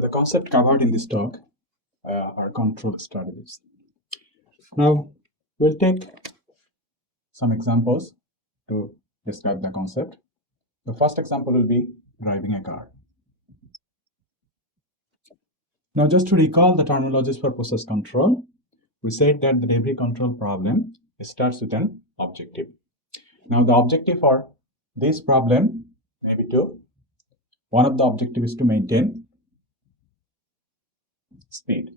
The concept covered in this talk are control strategies. Now, we'll take some examples to describe the concept. The first example will be driving a car. Now, just to recall the terminologies for process control, we said that every control problem starts with an objective. Now, the objective for this problem may be two. One of the objectives is to maintain speed.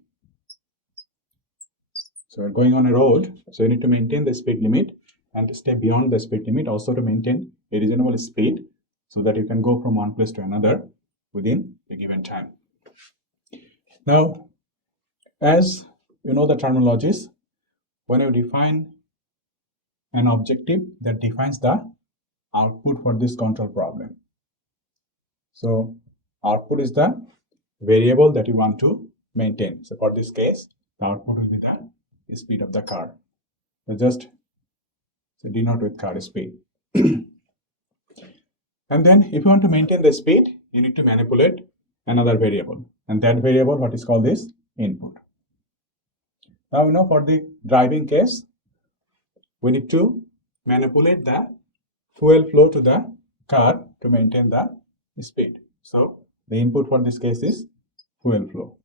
So we're going on a road, so you need to maintain the speed limit and to stay beyond the speed limit, also to maintain a reasonable speed so that you can go from one place to another within a given time. Now, as you know the terminologies, when you define an objective, that defines the output for this control problem. So output is the variable that you want to maintain. So for this case, the output will be the speed of the car. So just denote with car speed. And then if you want to maintain the speed, you need to manipulate another variable. And that variable, what is called this input. Now, you know, for the driving case, we need to manipulate the fuel flow to the car to maintain the speed. So the input for this case is fuel flow.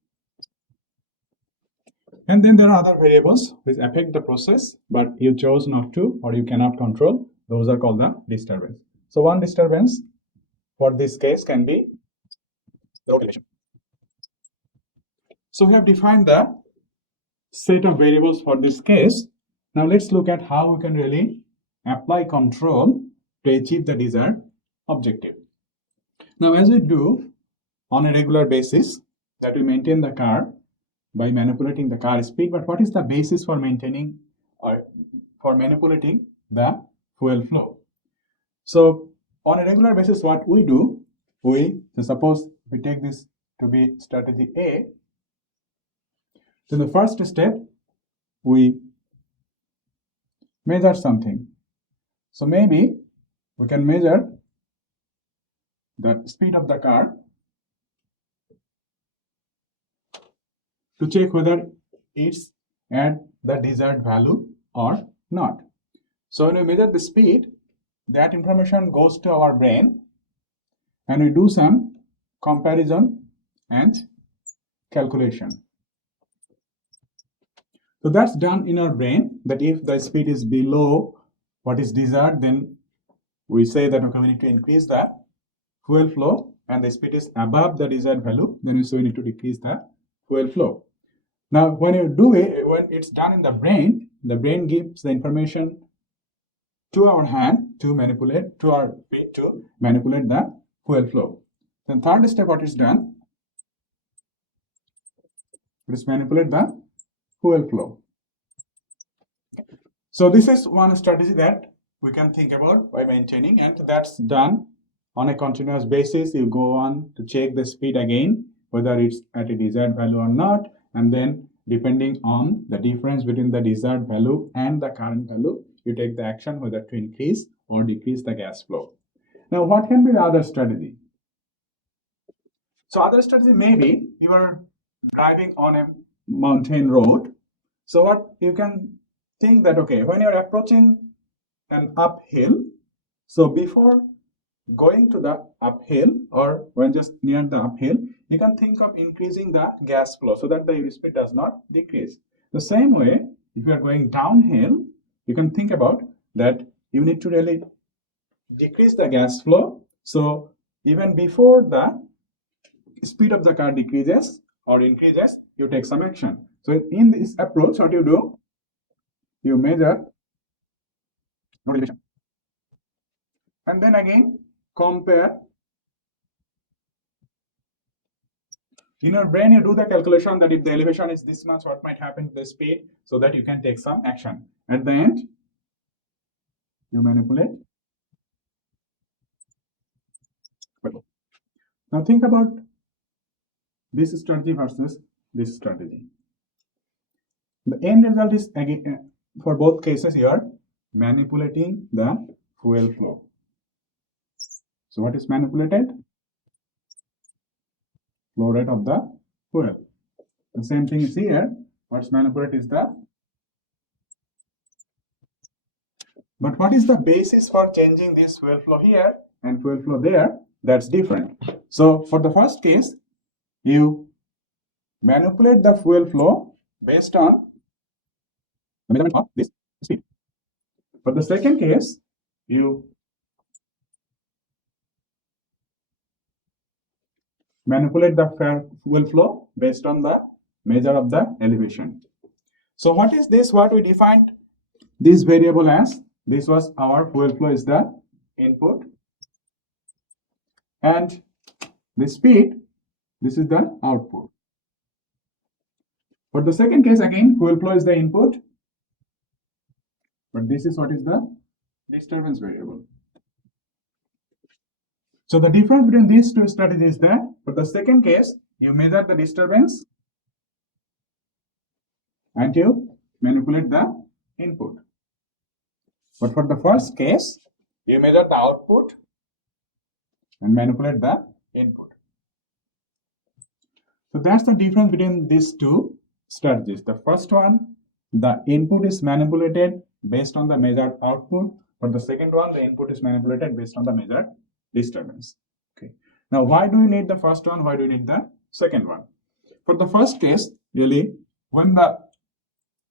And then there are other variables which affect the process, but you chose not to or you cannot control. Those are called the disturbance. So one disturbance for this case can be the road elevation. So we have defined the set of variables for this case. Now let's look at how we can really apply control to achieve the desired objective. Now, as we do on a regular basis, that we maintain the car by manipulating the car speed, but what is the basis for maintaining or for manipulating the fuel flow? So on a regular basis, what we do, suppose we take this to be strategy A. So the first step, we measure something. So maybe we can measure the speed of the car to check whether it's at the desired value or not. So when we measure the speed, that information goes to our brain and we do some comparison and calculation. So that's done in our brain, that if the speed is below what is desired, then we say that okay, we need to increase the fuel flow, and the speed is above the desired value, then we need to decrease the fuel flow. Now, when you do it, when it's done in the brain gives the information to our hand to manipulate, to our feet to manipulate the fuel flow. Then third step, what is done? It is manipulate the fuel flow. So this is one strategy that we can think about by maintaining, and that's done on a continuous basis. You go on to check the speed again, whether it's at a desired value or not, and then depending on the difference between the desired value and the current value, you take the action whether to increase or decrease the gas flow. Now, what can be the other strategy? So other strategy may be you are driving on a mountain road. So what you can think that, okay, when you're approaching an uphill, so before going to the uphill or when just near the uphill, you can think of increasing the gas flow so that the speed does not decrease. The same way, if you are going downhill, you can think about that you need to really decrease the gas flow. So even before the speed of the car decreases or increases, you take some action. So in this approach, what you do, you measure road elevation. And then again, compare. In your brain, you do the calculation that if the elevation is this much, what might happen to the speed, so that you can take some action. At the end, you manipulate. Now think about this strategy versus this strategy. The end result is, again, for both cases, you are manipulating the fuel flow. So what is manipulated? flow rate of the fuel. The same thing is here. What's manipulated is the. But what is the basis for changing this fuel flow here and fuel flow there? That's different. So for the first case, you manipulate the fuel flow based on the measurement of this speed. For the second case, you manipulate the fuel flow based on the measure of the elevation. So what is this? What we defined this variable as? This was our fuel flow is the input, and the speed, this is the output. For the second case, again, fuel flow is the input, but this is what is the disturbance variable. So the difference between these two strategies is that for the second case, you measure the disturbance and you manipulate the input. But for the first case, you measure the output and manipulate the input. So that's the difference between these two strategies. The first one, the input is manipulated based on the measured output. For the second one, the input is manipulated based on the measured disturbance. Okay. Now, why do you need the first one? Why do you need the second one? For the first case, really, when the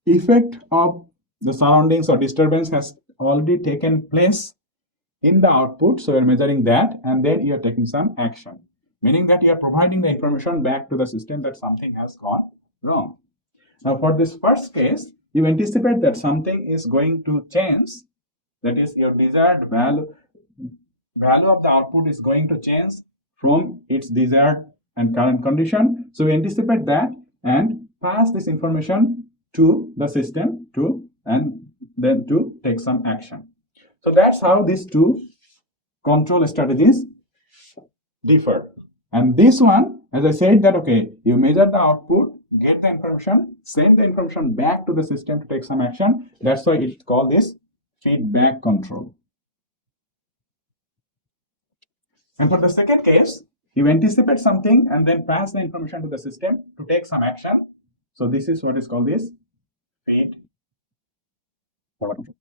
effect of the surroundings or disturbance has already taken place in the output, so you're measuring that, and then you're taking some action, meaning that you are providing the information back to the system that something has gone wrong. Now, for this first case, you anticipate that something is going to change, that is, your desired value of the output is going to change from its desired and current condition. So we anticipate that and pass this information to the system and then to take some action. So that's how these two control strategies differ. And this one, as I said, that okay, you measure the output, get the information, send the information back to the system to take some action. That's why it's called this feedback control. And for the second case, you anticipate something and then pass the information to the system to take some action. So this is what is called this feed forward control.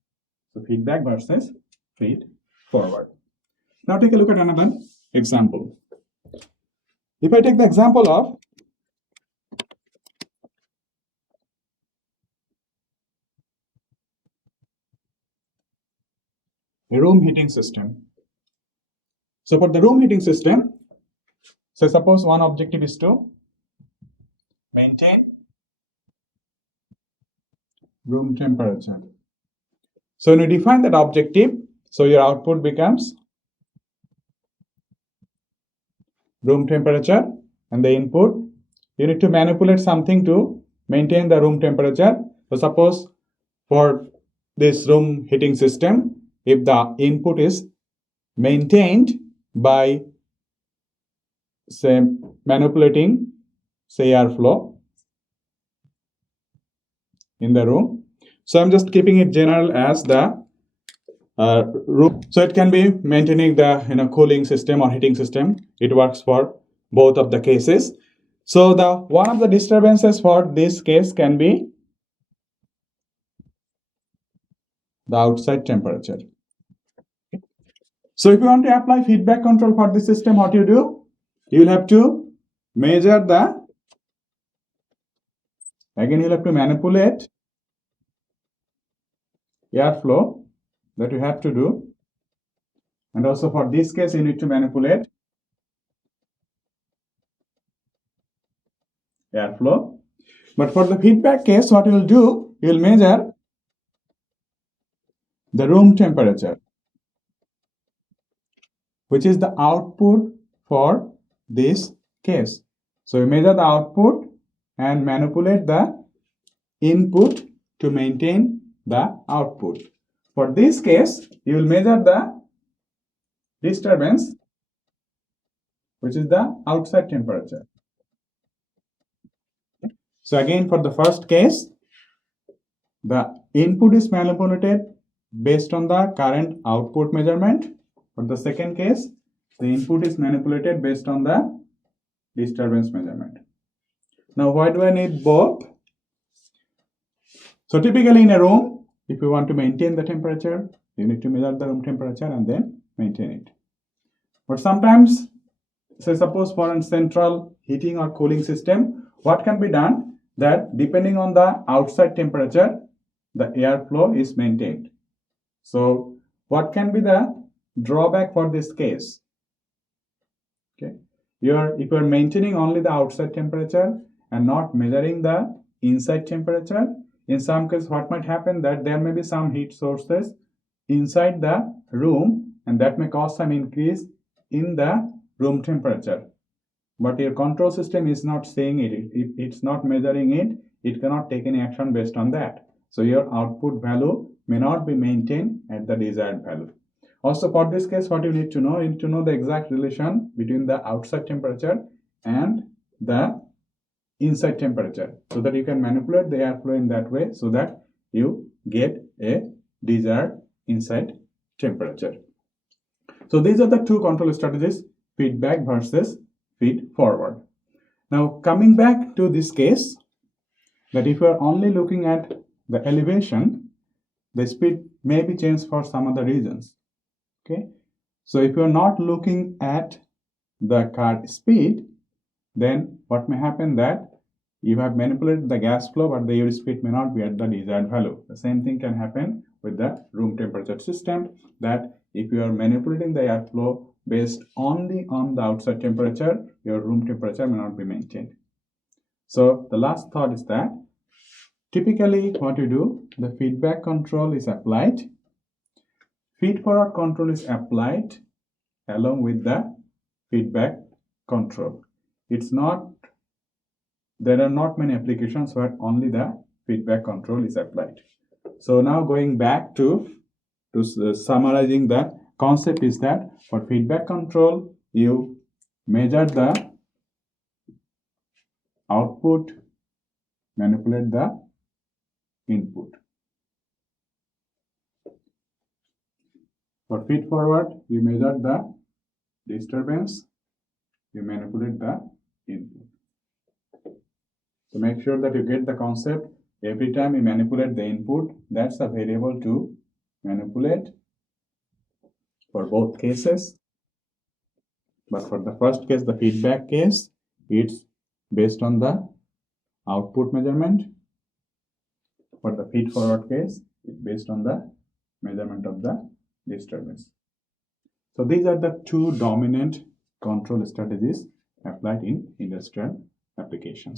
So feedback versus feed forward. Now take a look at another example. If I take the example of a room heating system. So for the room heating system, so suppose one objective is to maintain room temperature. So when you define that objective, so your output becomes room temperature, and the input, you need to manipulate something to maintain the room temperature. So suppose for this room heating system, if the input is maintained by, say, manipulating, say, airflow in the room. So I'm just keeping it general as the room. So it can be maintaining the cooling system or heating system. It works for both of the cases. So the one of the disturbances for this case can be the outside temperature. So if you want to apply feedback control for this system, what you do? You will have to measure the, again you'll have to manipulate airflow, that you have to do. And also for this case, you need to manipulate airflow. But for the feedback case, what you will do, you will measure the room temperature, which is the output for this case. So you measure the output and manipulate the input to maintain the output. For this case, you will measure the disturbance, which is the outside temperature. So again, for the first case, the input is manipulated based on the current output measurement. For the second case, the input is manipulated based on the disturbance measurement. Now, why do I need both? So typically in a room, if you want to maintain the temperature, you need to measure the room temperature and then maintain it. But sometimes, say suppose for a central heating or cooling system, what can be done? That depending on the outside temperature, the airflow is maintained. So what can be the drawback for this case? Okay, if you are maintaining only the outside temperature and not measuring the inside temperature, in some cases what might happen that there may be some heat sources inside the room and that may cause some increase in the room temperature. But your control system is not saying it. If it's not measuring it, it cannot take any action based on that. So your output value may not be maintained at the desired value. Also for this case, what you need to know the exact relation between the outside temperature and the inside temperature so that you can manipulate the airflow in that way so that you get a desired inside temperature. So these are the two control strategies, feedback versus feed forward. Now coming back to this case, that if you are only looking at the elevation, the speed may be changed for some other reasons. Okay, so if you are not looking at the car speed, then what may happen that you have manipulated the gas flow, but the air speed may not be at the desired value. The same thing can happen with the room temperature system, that if you are manipulating the airflow based only on the outside temperature, your room temperature may not be maintained. So the last thought is that typically what you do, the feedback control is applied. Feed forward control is applied along with the feedback control. There are not many applications where only the feedback control is applied. So now going back to summarizing the concept is that for feedback control, you measure the output, manipulate the input. For feed forward, you measure the disturbance, you manipulate the input. So make sure that you get the concept. Every time you manipulate the input, that's a variable to manipulate for both cases. But for the first case, the feedback case, it's based on the output measurement. For the feed forward case, it's based on the measurement of the disturbance. So these are the two dominant control strategies applied in industrial applications.